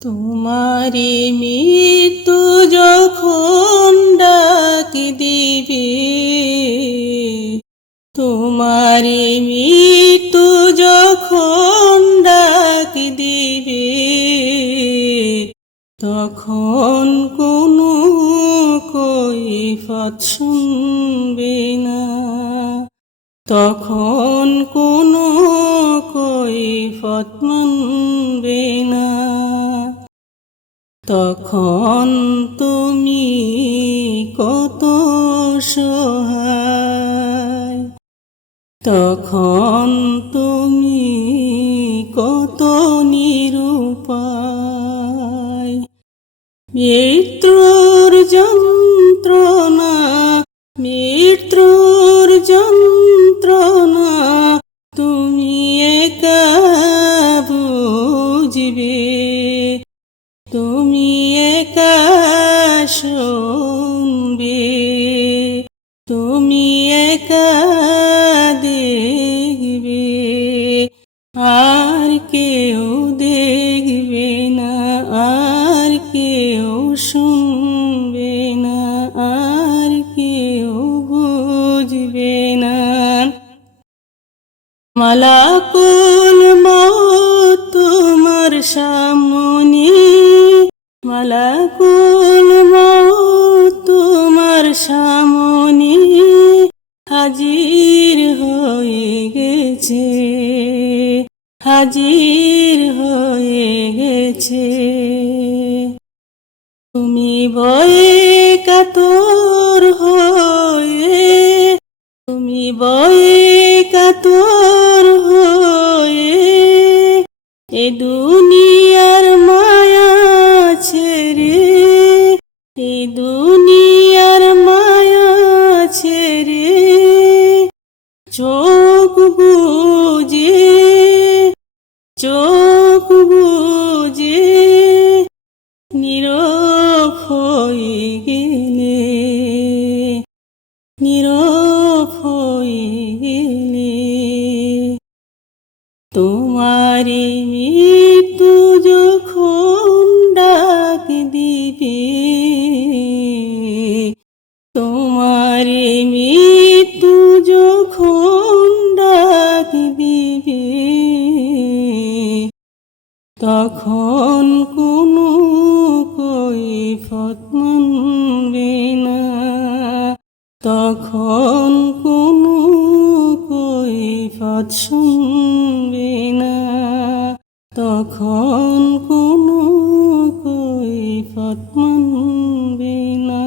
তোমারি মৃত্যু যখন ডাক দিবে, তোমারি মৃত্যু যখন ডাক দিবে, তখন কোনো কৈফিয়ত শুনবে না, তখন কোনো কৈফিয়ত মানবে না। তখন তুমি কত সহায়, তখন তুমি কত নিরুপায়। মৃত্যুর যন্ত্রণা, মৃত্যুর যন্ত্রণা তুমি একা বুঝবে, তুমি একা শুনবে, তুমি একা দেখবে, আর কেউ দেখবে না, আর কেউ শুনবে না, আর কেউ বুঝবে না। মালাকুল মউত তোমার সামনে, মালাকুল মউত তোমার সামনে হাজির হয়ে গেছে, হাজির হয়ে গেছে। তুমি ভয়ে কাতর হয়ে, তুমি ভয়ে কাতর হয়ে এ দুনিয়ার মায়া ছেড়ে, এ দুনিয়ার মায়া ছেড়ে চোখ বুজে, চোখ বুজে নীরব হয়ে গেলে, নীরব হয়ে গেলে। তোমারি মৃত্যু যখন ডাক দিবে, তোমারি মৃত্যু যখন ডাক দিবে, তখন কোনো কৈফিয়ত মানবে না, তখন কোনো কৈফিয়ত শুনবে না, তখন কোনো কৈফিয়ত মানবে না।